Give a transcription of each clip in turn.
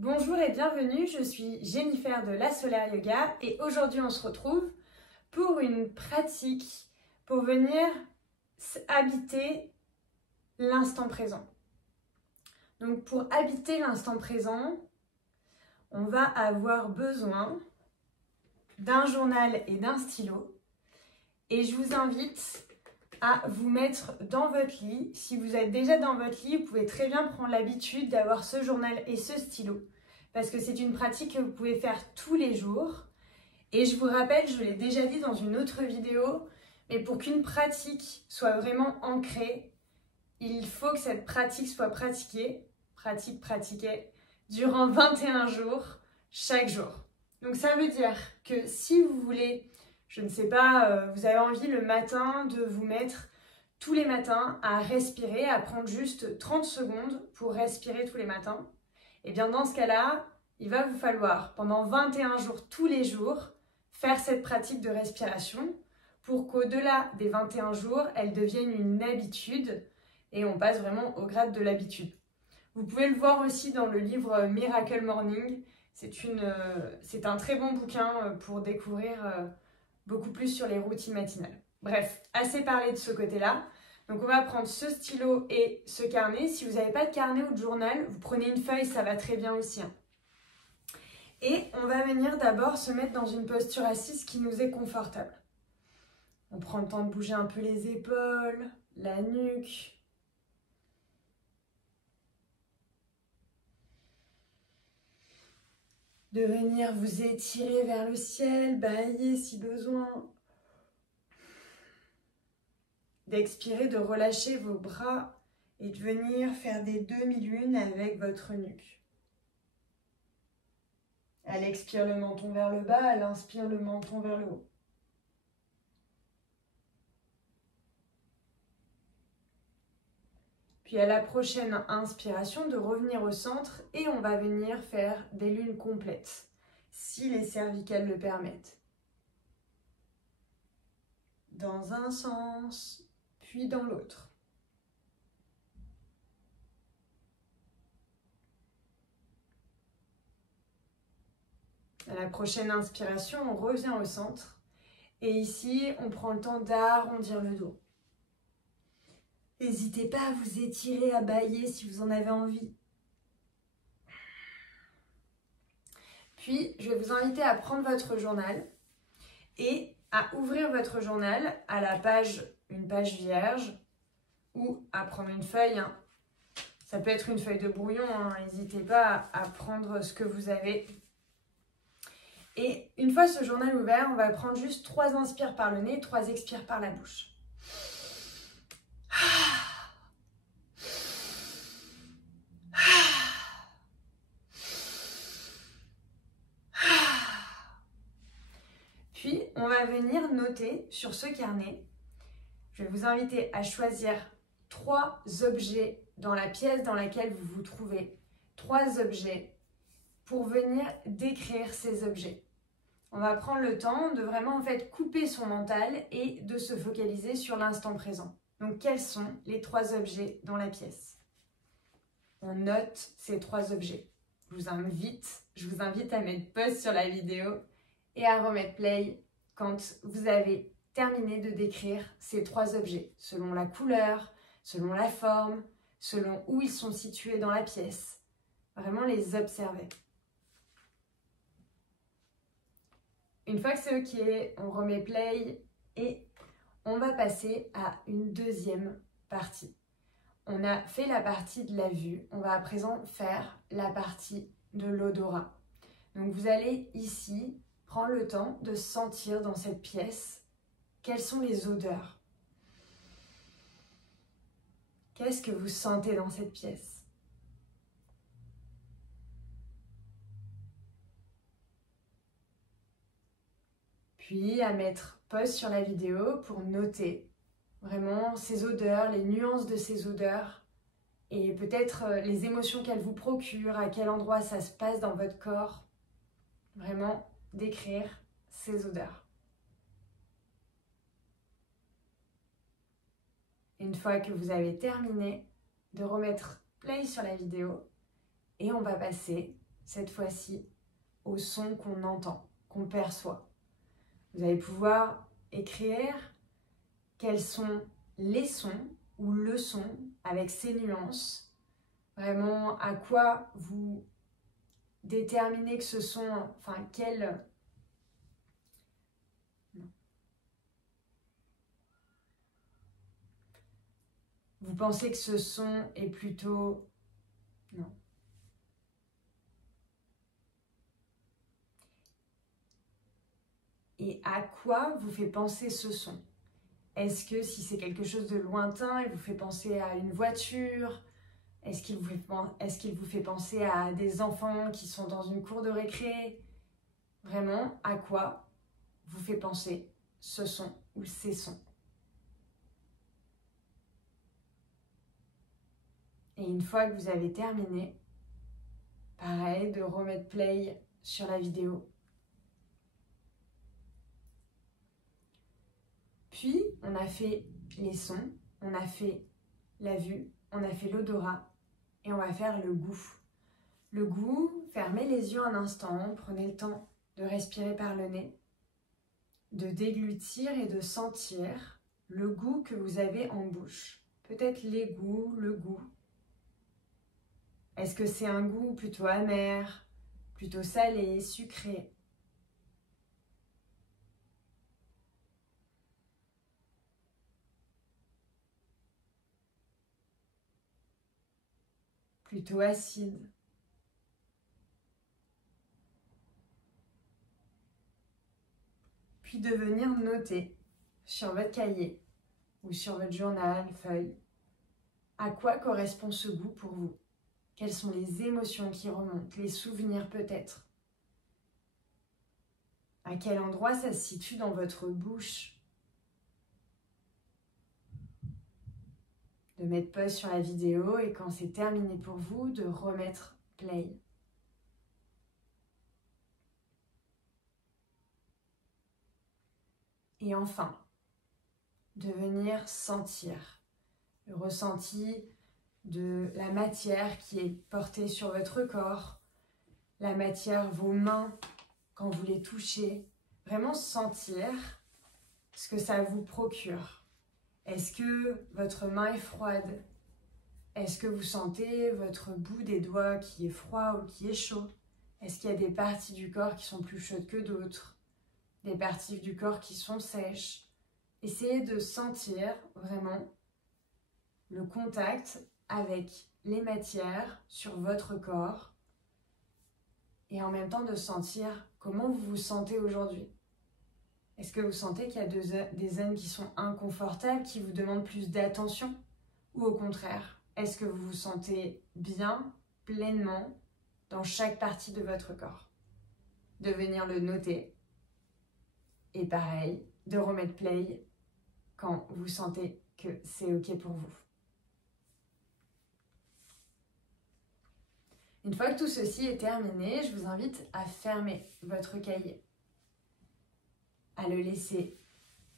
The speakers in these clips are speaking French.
Bonjour et bienvenue, je suis Jennifer de La Solaire Yoga et aujourd'hui on se retrouve pour une pratique pour venir habiter l'instant présent. Donc pour habiter l'instant présent, on va avoir besoin d'un journal et d'un stylo et je vous invite à vous mettre dans votre lit. Si vous êtes déjà dans votre lit, vous pouvez très bien prendre l'habitude d'avoir ce journal et ce stylo parce que c'est une pratique que vous pouvez faire tous les jours. Et je vous rappelle, je l'ai déjà dit dans une autre vidéo, mais pour qu'une pratique soit vraiment ancrée, il faut que cette pratique soit pratiquée durant 21 jours, chaque jour. Donc ça veut dire que si vous voulez, je ne sais pas, vous avez envie le matin de vous mettre tous les matins à respirer, à prendre juste 30 secondes pour respirer tous les matins, et bien dans ce cas-là, il va vous falloir pendant 21 jours tous les jours faire cette pratique de respiration pour qu'au-delà des 21 jours, elle devienne une habitude et on passe vraiment au grade de l'habitude. Vous pouvez le voir aussi dans le livre Miracle Morning. C'est un très bon bouquin pour découvrir beaucoup plus sur les routines matinales. Bref, assez parlé de ce côté-là. Donc on va prendre ce stylo et ce carnet. Si vous n'avez pas de carnet ou de journal, vous prenez une feuille, ça va très bien aussi. Et on va venir d'abord se mettre dans une posture assise qui nous est confortable. On prend le temps de bouger un peu les épaules, la nuque. De venir vous étirer vers le ciel, bâiller si besoin. D'expirer, de relâcher vos bras et de venir faire des demi-lunes avec votre nuque. Elle expire le menton vers le bas, elle inspire le menton vers le haut. Puis à la prochaine inspiration, de revenir au centre et on va venir faire des lunes complètes, si les cervicales le permettent. Dans un sens, puis dans l'autre. À la prochaine inspiration, on revient au centre. Et ici, on prend le temps d'arrondir le dos. N'hésitez pas à vous étirer, à bâiller si vous en avez envie. Puis, je vais vous inviter à prendre votre journal et à ouvrir votre journal à la page, une page vierge, ou à prendre une feuille. Ça peut être une feuille de brouillon, n'hésitez pas à prendre ce que vous avez. Et une fois ce journal ouvert, on va prendre juste 3 inspires par le nez, 3 expires par la bouche. Puis, on va venir noter sur ce carnet. Je vais vous inviter à choisir 3 objets dans la pièce dans laquelle vous vous trouvez. 3 objets pour venir décrire ces objets. On va prendre le temps de vraiment couper son mental et de se focaliser sur l'instant présent. Donc, quels sont les 3 objets dans la pièce? On note ces 3 objets. Je vous invite à mettre pause sur la vidéo et à remettre play quand vous avez terminé de décrire ces 3 objets, selon la couleur, selon la forme, selon où ils sont situés dans la pièce. Vraiment les observer. Une fois que c'est OK, on remet play et on va passer à une deuxième partie. On a fait la partie de la vue, on va à présent faire la partie de l'odorat. Donc vous allez ici prendre le temps de sentir dans cette pièce quelles sont les odeurs. Qu'est-ce que vous sentez dans cette pièce? Puis à mettre pause sur la vidéo pour noter vraiment ces odeurs, les nuances de ces odeurs et peut-être les émotions qu'elles vous procurent, à quel endroit ça se passe dans votre corps. Vraiment décrire ces odeurs. Une fois que vous avez terminé, de remettre play sur la vidéo et on va passer cette fois-ci au son qu'on entend, qu'on perçoit. Vous allez pouvoir écrire quels sont les sons ou le son avec ces nuances, vraiment à quoi vous déterminez que ce sont, enfin quel... Vous pensez que ce son est plutôt... Non. Et à quoi vous fait penser ce son? Est-ce que si c'est quelque chose de lointain, il vous fait penser à une voiture? Est-ce qu'il vous fait penser à des enfants qui sont dans une cour de récré? Vraiment, à quoi vous fait penser ce son ou ces sons? Et une fois que vous avez terminé, pareil, de remettre play sur la vidéo. Puis, on a fait les sons, on a fait la vue, on a fait l'odorat et on va faire le goût. Le goût, fermez les yeux un instant, prenez le temps de respirer par le nez, de déglutir et de sentir le goût que vous avez en bouche. Peut-être les goûts, le goût. Est-ce que c'est un goût plutôt amer, plutôt salé, sucré? Plutôt acide? Puis de venir noter sur votre cahier ou sur votre journal, feuille, à quoi correspond ce goût pour vous? Quelles sont les émotions qui remontent, les souvenirs peut-être? À quel endroit ça se situe dans votre bouche? De mettre pause sur la vidéo et quand c'est terminé pour vous, de remettre play. Et enfin, de venir sentir le ressenti de la matière qui est portée sur votre corps, la matière, vos mains, quand vous les touchez, vraiment sentir ce que ça vous procure. Est-ce que votre main est froide? Est-ce que vous sentez votre bout des doigts qui est froid ou qui est chaud? Est-ce qu'il y a des parties du corps qui sont plus chaudes que d'autres? Des parties du corps qui sont sèches? Essayez de sentir vraiment le contact avec les matières sur votre corps et en même temps de sentir comment vous vous sentez aujourd'hui. Est-ce que vous sentez qu'il y a des zones qui sont inconfortables, qui vous demandent plus d'attention? Ou au contraire, est-ce que vous vous sentez bien, pleinement, dans chaque partie de votre corps? De venir le noter. Et pareil, de remettre play quand vous sentez que c'est OK pour vous. Une fois que tout ceci est terminé, je vous invite à fermer votre cahier, à le laisser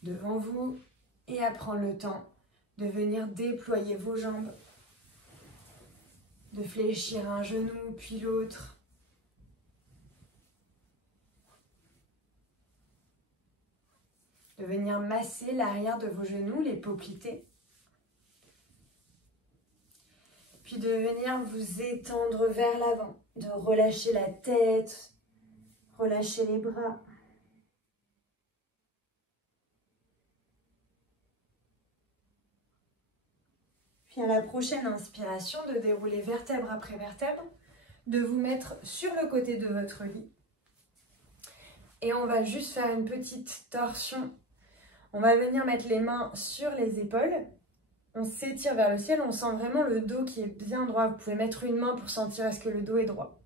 devant vous et à prendre le temps de venir déployer vos jambes, de fléchir un genou puis l'autre. De venir masser l'arrière de vos genoux, les popliter. Puis de venir vous étendre vers l'avant, de relâcher la tête, relâcher les bras. Puis à la prochaine inspiration, de dérouler vertèbre après vertèbre, de vous mettre sur le côté de votre lit. Et on va juste faire une petite torsion. On va venir mettre les mains sur les épaules. On s'étire vers le ciel, on sent vraiment le dos qui est bien droit. Vous pouvez mettre une main pour sentir est-ce que le dos est droit.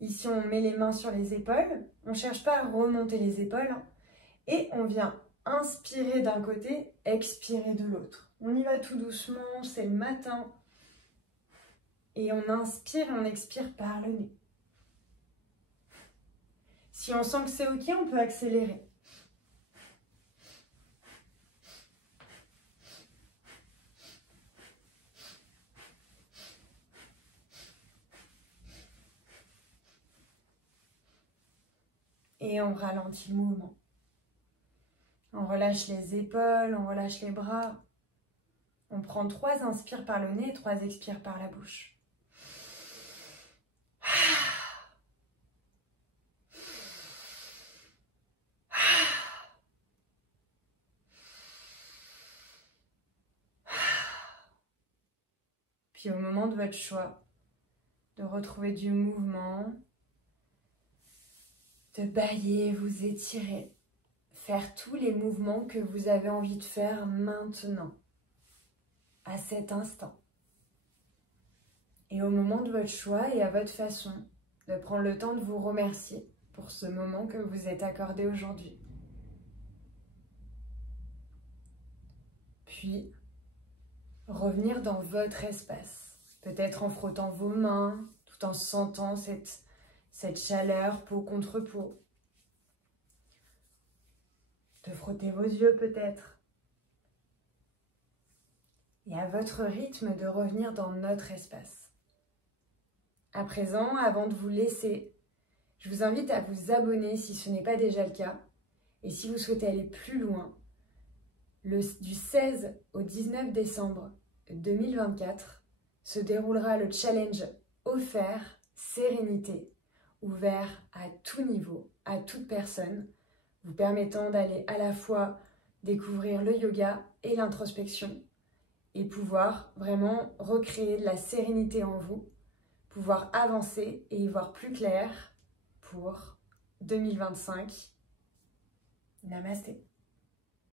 Ici, on met les mains sur les épaules. On ne cherche pas à remonter les épaules. Et on vient inspirer d'un côté, expirer de l'autre. On y va tout doucement, c'est le matin. Et on inspire et on expire par le nez. Si on sent que c'est OK, on peut accélérer. et on ralentit le mouvement. On relâche les épaules, on relâche les bras. On prend 3 inspires par le nez et 3 expires par la bouche. Puis au moment de votre choix, de retrouver du mouvement, de bâiller, vous étirer, faire tous les mouvements que vous avez envie de faire maintenant, à cet instant. Et au moment de votre choix et à votre façon, de prendre le temps de vous remercier pour ce moment que vous êtes accordé aujourd'hui. Puis, revenir dans votre espace, peut-être en frottant vos mains, tout en sentant cette chaleur peau contre peau. De frotter vos yeux peut-être. Et à votre rythme de revenir dans notre espace. À présent, avant de vous laisser, je vous invite à vous abonner si ce n'est pas déjà le cas. Et si vous souhaitez aller plus loin, du 16 au 19 décembre 2024 se déroulera le challenge offert Sérénité, ouvert à tout niveau, à toute personne, vous permettant d'aller à la fois découvrir le yoga et l'introspection et pouvoir vraiment recréer de la sérénité en vous, pouvoir avancer et y voir plus clair pour 2025. Namasté.